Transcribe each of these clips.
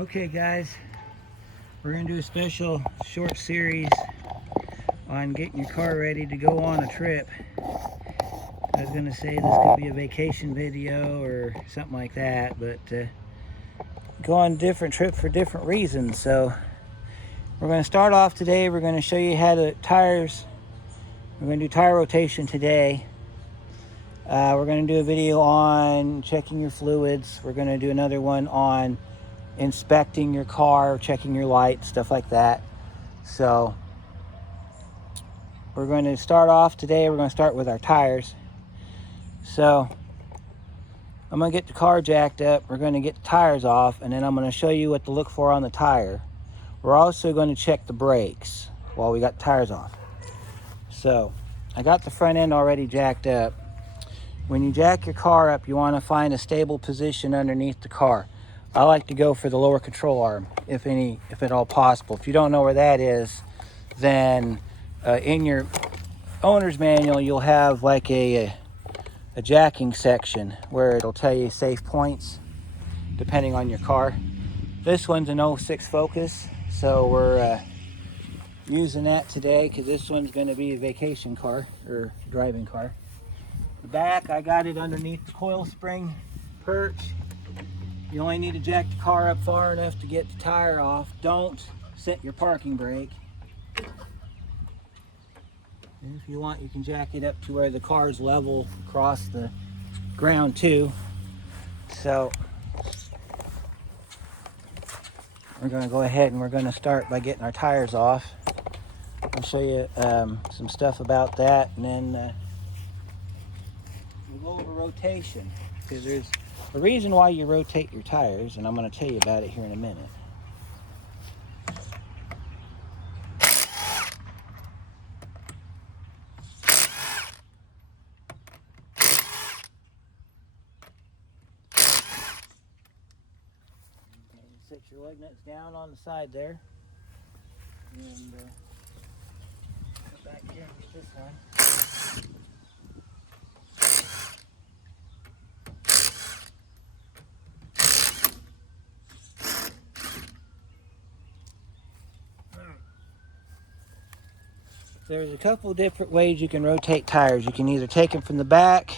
Okay guys, we're going to do a special short series on getting your car ready to go on a trip. I was going to say this could be a vacation video or something like that, but go on different trips for different reasons. So we're going to start off today. We're going to show you how to tires. We're going to do tire rotation today. We're going to do a video on checking your fluids. We're going to do another one on inspecting your car, checking your lights, stuff like that. So we're going to start off today. We're going to start with our tires. So I'm going to get the car jacked up. We're going to get the tires off, and then I'm going to show you what to look for on the tire. We're also going to check the brakes while we got the tires off. So I got the front end already jacked up. When you jack your car up, you want to find a stable position underneath the car. I like to go for the lower control arm, if at all possible. If you don't know where that is, then in your owner's manual, you'll have like a jacking section where it'll tell you safe points depending on your car. This one's an 06 Focus, so we're using that today because this one's going to be a vacation car or driving car. The back, I got it underneath the coil spring perch. You only need to jack the car up far enough to get the tire off. Don't set your parking brake. And if you want, you can jack it up to where the car's level across the ground too. So we're going to go ahead and we're going to start by getting our tires off. I'll show you some stuff about that, and then we'll go over rotation, because there's a reason why you rotate your tires, and I'm going to tell you about it here in a minute. Set your lug nuts down on the side there, and go back here and get this one. There's a couple different ways you can rotate tires. You can either take them from the back,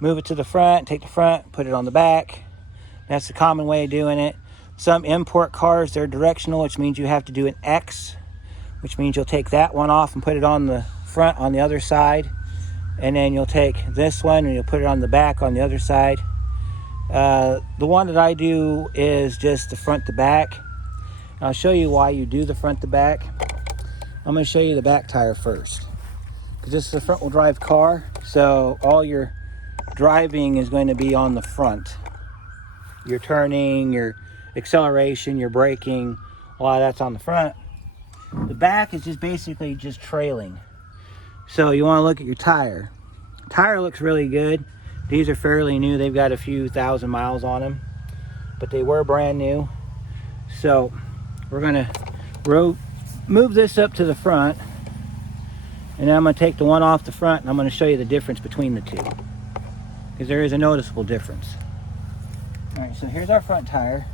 move it to the front, take the front, put it on the back. That's the common way of doing it. Some import cars, they're directional, which means you have to do an X, which means you'll take that one off and put it on the front on the other side. And then you'll take this one and you'll put it on the back on the other side. The one that I do is just the front to back. And I'll show you why you do the front to back. I'm going to show you the back tire first, because this is a front wheel drive car, so all your driving is going to be on the front. Your turning, your acceleration, your braking, a lot of that's on the front. The back is just basically just trailing. So you want to look at your tire. Tire looks really good. These are fairly new. They've got a few thousand miles on them, but they were brand new. So we're going to move this up to the front, and then I'm going to take the one off the front, and I'm going to show you the difference between the two, because there is a noticeable difference. All right, so here's our front tire.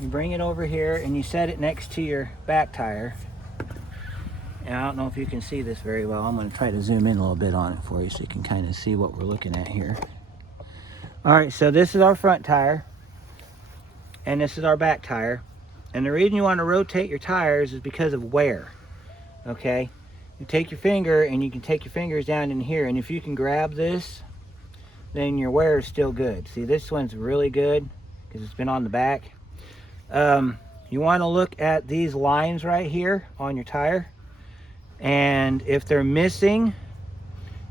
You bring it over here and you set it next to your back tire. And I don't know if you can see this very well. I'm going to try to zoom in a little bit on it for you so you can kind of see what we're looking at here. All right, so this is our front tire, and this is our back tire. And the reason you want to rotate your tires is because of wear. Okay, you take your finger and you can take your fingers down in here, and if you can grab this, then your wear is still good. See, this one's really good because it's been on the back. You want to look at these lines right here on your tire, and if they're missing,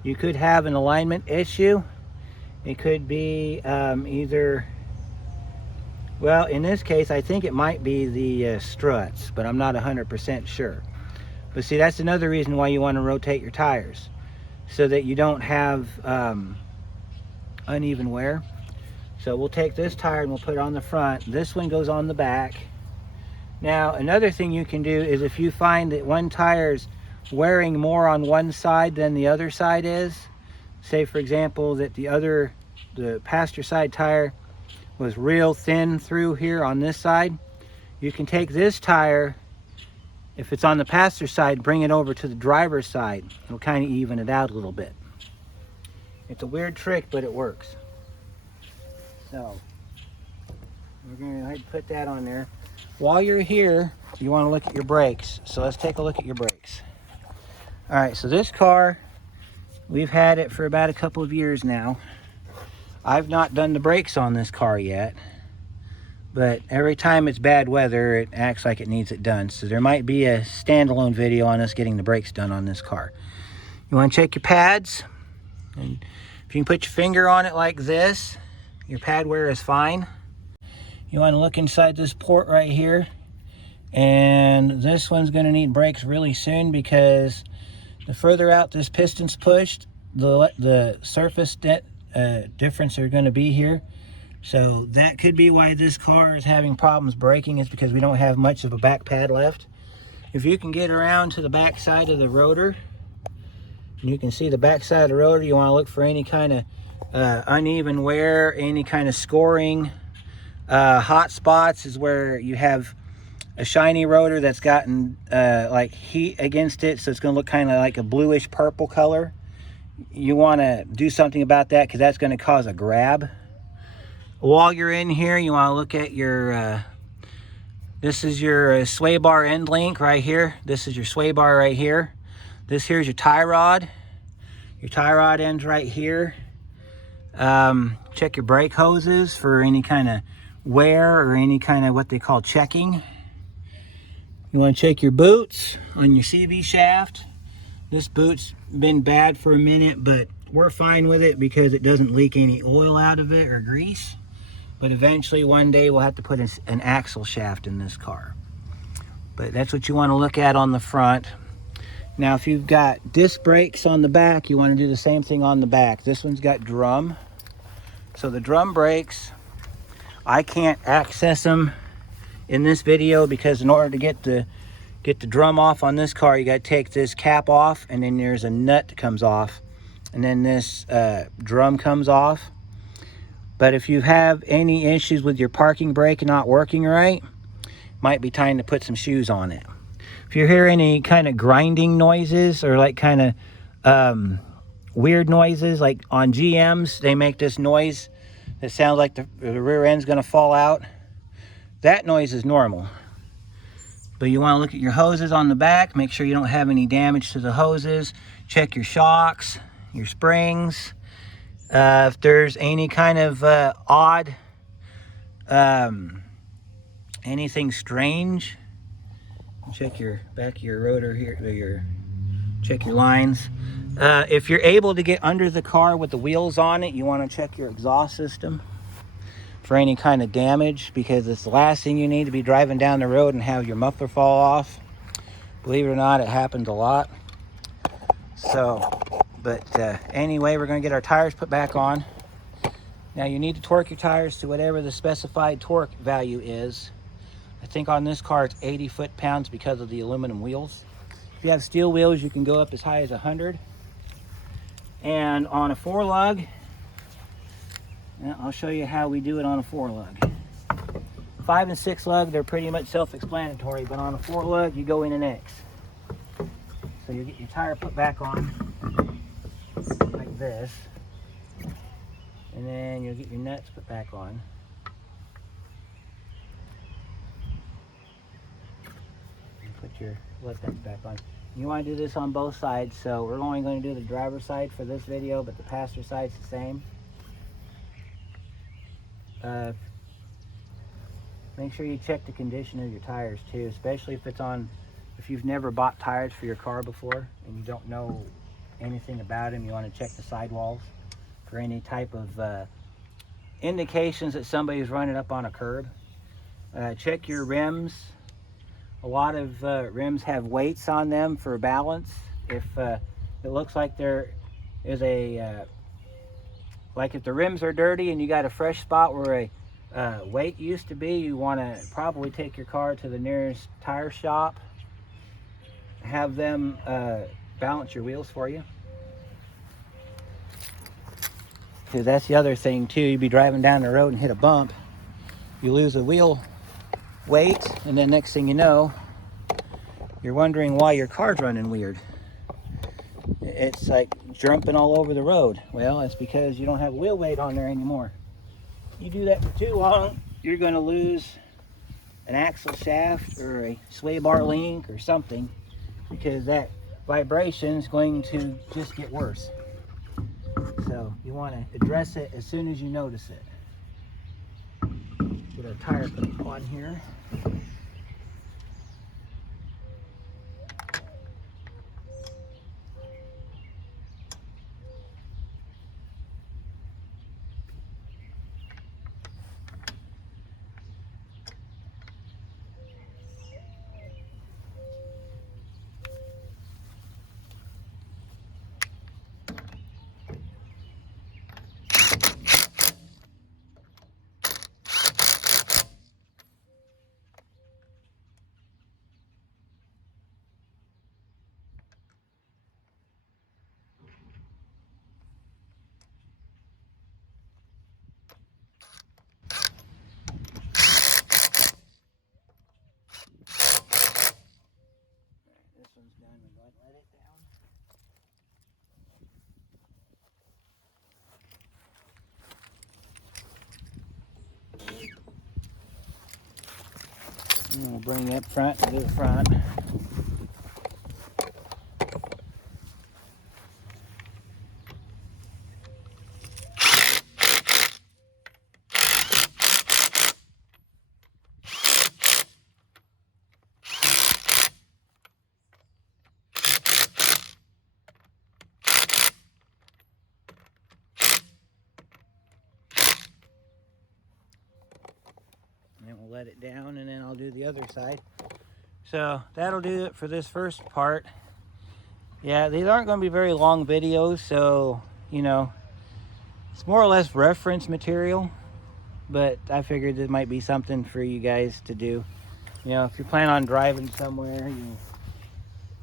you could have an alignment issue. It could be either, well, in this case, I think it might be the struts, but I'm not 100% sure. But see, that's another reason why you want to rotate your tires, so that you don't have uneven wear. So we'll take this tire and we'll put it on the front. This one goes on the back. Now, another thing you can do is, if you find that one tire's wearing more on one side than the other side is, say for example that the passenger side tire was real thin through here on this side. You can take this tire, if it's on the passenger side, bring it over to the driver's side. It'll kind of even it out a little bit. It's a weird trick, but it works. So we're going to go ahead and put that on there. While you're here, you want to look at your brakes. So let's take a look at your brakes. All right, so this car, we've had it for about a couple of years now. I've not done the brakes on this car yet, but every time it's bad weather, it acts like it needs it done. So there might be a standalone video on us getting the brakes done on this car. You want to check your pads, and if you can put your finger on it like this, your pad wear is fine. You want to look inside this port right here, and this one's going to need brakes really soon, because the further out this piston's pushed, the surface difference are going to be here. So that could be why this car is having problems braking, is because we don't have much of a back pad left. If you can get around to the back side of the rotor, and you can see the back side of the rotor, you want to look for any kind of uneven wear, any kind of scoring. Hot spots is where you have a shiny rotor that's gotten like heat against it, so it's going to look kind of like a bluish purple color. You want to do something about that, because that's going to cause a grab. While you're in here, you want to look at your this is your sway bar end link right here. This is your sway bar right here. This here's your tie rod. Your tie rod ends right here. Check your brake hoses for any kind of wear or any kind of what they call checking. You want to check your boots on your CV shaft. This boot's been bad for a minute, but we're fine with it because it doesn't leak any oil out of it or grease. But eventually one day we'll have to put an axle shaft in this car. But that's what you want to look at on the front. Now if you've got disc brakes on the back, you want to do the same thing on the back. This one's got drum. So the drum brakes, I can't access them in this video, because in order to get the drum off on this car, you got to take this cap off, and then there's a nut that comes off, and then this drum comes off. But if you have any issues with your parking brake not working right, might be time to put some shoes on it. If you hear any kind of grinding noises, or like kind of weird noises, like on GMs, they make this noise that sounds like the rear end's going to fall out. That noise is normal. But you want to look at your hoses on the back, make sure you don't have any damage to the hoses. Check your shocks, your springs. If there's any kind of odd, anything strange, check your back of your rotor here, check your lines. If you're able to get under the car with the wheels on it, you want to check your exhaust system for any kind of damage, because it's the last thing you need to be driving down the road and have your muffler fall off. Believe it or not, it happens a lot. So, but anyway, we're going to get our tires put back on. Now you need to torque your tires to whatever the specified torque value is. I think on this car it's 80 foot-pounds because of the aluminum wheels. If you have steel wheels, you can go up as high as 100. And on a 4-lug, I'll show you how we do it on a 4-lug. 5 and 6 lug, they're pretty much self-explanatory, but on a 4-lug, you go in an X. So you get your tire put back on like this, and then you'll get your nuts put back on. And put your lug nuts back on. You want to do this on both sides, so we're only going to do the driver's side for this video, but the passenger side's the same. Make sure you check the condition of your tires too, especially if you've never bought tires for your car before and you don't know anything about them. You want to check the sidewalls for any type of indications that somebody's running up on a curb. Check your rims. A lot of rims have weights on them for balance. If it looks like there is like if the rims are dirty and you got a fresh spot where a weight used to be, you want to probably take your car to the nearest tire shop, have them balance your wheels for you. Because that's the other thing too, you'd be driving down the road and hit a bump, you lose a wheel weight, and then next thing you know, you're wondering why your car's running weird. It's like jumping all over the road. Well, it's because you don't have wheel weight on there anymore. You do that for too long, you're going to lose an axle shaft or a sway bar link or something, because that vibration is going to just get worse. So you want to address it as soon as you notice it. Get our tire put on here. This one's done. We're going to let it down. And we'll bring it up front to the front. And then we'll let it down, and then I'll do the other side. So that'll do it for this first part. Yeah, these aren't going to be very long videos, so you know, it's more or less reference material, but I figured it might be something for you guys to do. You know, if you're planning on driving somewhere, you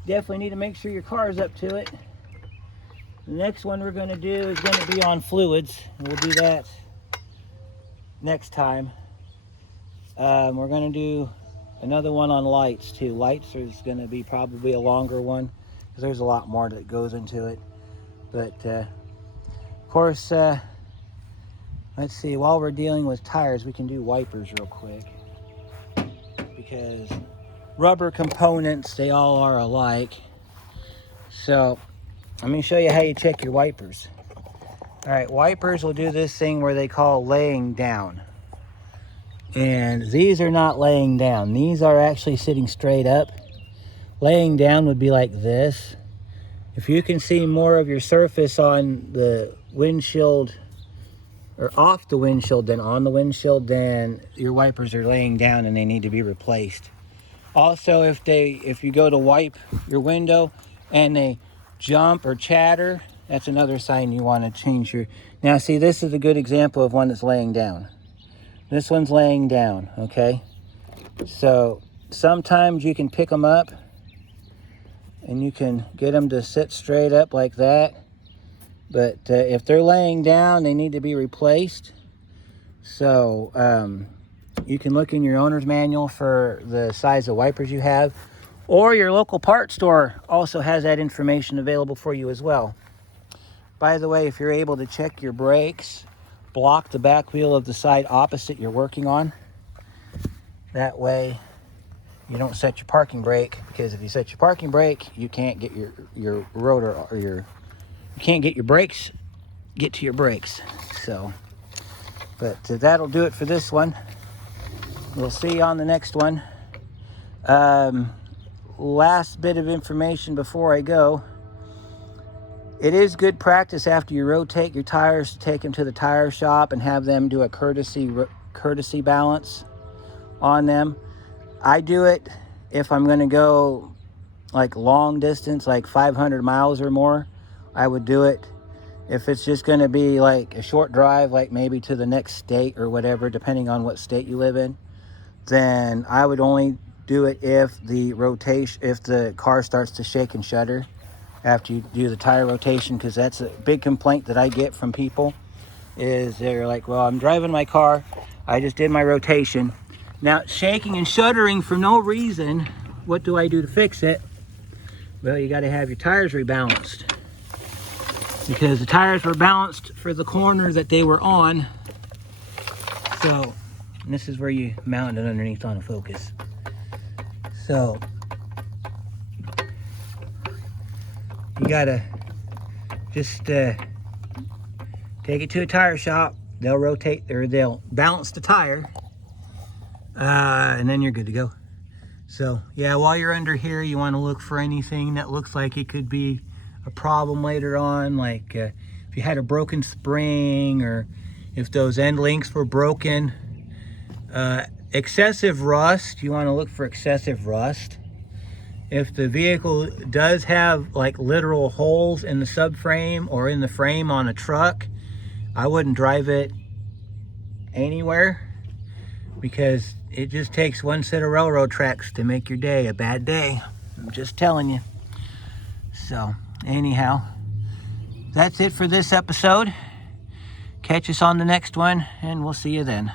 definitely need to make sure your car is up to it. The next one we're going to do is going to be on fluids, and we'll do that next time. We're going to do another one on lights too. Lights is going to be probably a longer one, because there's a lot more that goes into it. But of course, let's see, while we're dealing with tires, we can do wipers real quick, because rubber components, they all are alike. So let me show you how you check your wipers. All right, wipers will do this thing where they call laying down. And these are not laying down. These are actually sitting straight up. Laying down would be like this. If you can see more of your surface on the windshield, or off the windshield than on the windshield, then your wipers are laying down and they need to be replaced. Also, if you go to wipe your window and they jump or chatter, that's another sign you want to change your... Now see, this is a good example of one that's laying down. This one's laying down, okay? So sometimes you can pick them up and you can get them to sit straight up like that. But if they're laying down, they need to be replaced. So you can look in your owner's manual for the size of wipers you have, or your local parts store also has that information available for you as well. By the way, if you're able to check your brakes, block the back wheel of the side opposite you're working on. That way you don't set your parking brake, because if you set your parking brake, you can't get your rotor, or you can't get your brakes, get to your brakes. So, but that'll do it for this one. We'll see you on the next one. Last bit of information before I go. It is good practice after you rotate your tires to take them to the tire shop and have them do a courtesy balance on them. I do it if I'm going to go like long distance, like 500 miles or more. I would do it. If it's just going to be like a short drive, like maybe to the next state or whatever, depending on what state you live in, then I would only do it if the car starts to shake and shudder after you do the tire rotation, because that's a big complaint that I get from people, is they're like, well, I'm driving my car, I just did my rotation. Now it's shaking and shuddering for no reason. What do I do to fix it? Well, you got to have your tires rebalanced, because the tires were balanced for the corner that they were on. So this is where you mount it underneath on a Focus. So you gotta just take it to a tire shop. They'll rotate, or they'll balance the tire, and then you're good to go. So yeah, while you're under here, you want to look for anything that looks like it could be a problem later on, like if you had a broken spring, or if those end links were broken. Excessive rust, you want to look for excessive rust. If the vehicle does have like literal holes in the subframe or in the frame on a truck, I wouldn't drive it anywhere, because it just takes one set of railroad tracks to make your day a bad day. I'm just telling you. So anyhow, that's it for this episode. Catch us on the next one, and we'll see you then.